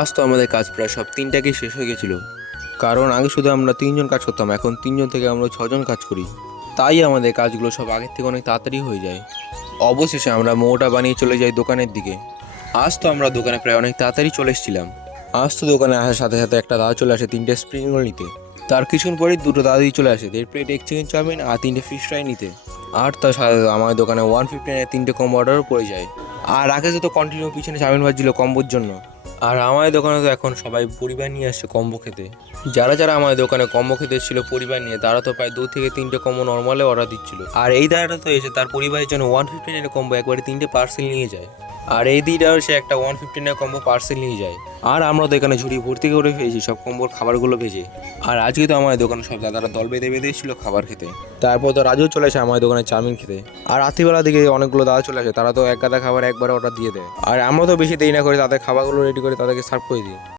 আজ তো আমাদের কাজ প্রায় সব তিনটাকেই শেষ হয়ে গেছিলো, কারণ আগে শুধু আমরা তিনজন কাজ করতাম, এখন তিনজন থেকে আমরা ছজন কাজ করি। তাই আমাদের কাজগুলো সব আগের থেকে অনেক তাড়াতাড়ি হয়ে যায়। অবশেষে আমরা মোটা বানিয়ে চলে যাই দোকানের দিকে। আজ তো আমরা দোকানে প্রায় অনেক তাড়াতাড়ি চলে এসেছিলাম। আজ তো দোকানে আসার সাথে সাথে একটা দাদা চলে আসে তিনটে স্প্রিং রোল নিতে। তার কিছুক্ষণ পরেই দুটো দাদাই চলে আসে 1.5 প্লেট এগ চিকেন চাউমিন আর 3টে ফিশ ফ্রাই নিতে। আর তার সাথে আমার দোকানে 159 3টে কম্বো অর্ডারও পড়ে যায়। আর আগে তো কন্টিনিউ পিছনে চাউমিন ভাজছিল কম্বোর জন্য। আর আমাদের দোকানে তো এখন সবাই পরিবার নিয়ে আসছে কম্বো খেতে। যারা যারা আমাদের দোকানে কম্বো খেতে এসেছিল পরিবার নিয়ে, তারা তো প্রায় 2 থেকে 3টে কম্বো নর্মালে অর্ডার দিচ্ছিল। আর এই দাদাটা তো এসে তার পরিবারের জন্য 159 কম্বো একবারে 3টে পার্সেল নিয়ে যায়। আর এই দিদাও সে একটা 159 কম্বো পার্সেল নিয়ে যায়। আর আমরা তো এখানে ঝুড়ি ভর্তি করে ফেলেছি সব কম্বোর খাবারগুলো ভেজে। আর আজকে তো আমাদের দোকানে সব দাদারা দল বেঁধে বেঁধে এসেছিল খাবার খেতে। তারপর তো রাজু চলে আসে আমাদের দোকানে চাউমিন খেতে। আর রাত্রিবেলা দিকে অনেকগুলো দাদা চলে আসে, তারা তো এক গাদা খাবার একবারে অর্ডার দিয়ে দেয়। আর আমরা তো বেশি দেরি না করে তাদের খাবারগুলো রেডি করে তাদেরকে সার্ভ করে দিই।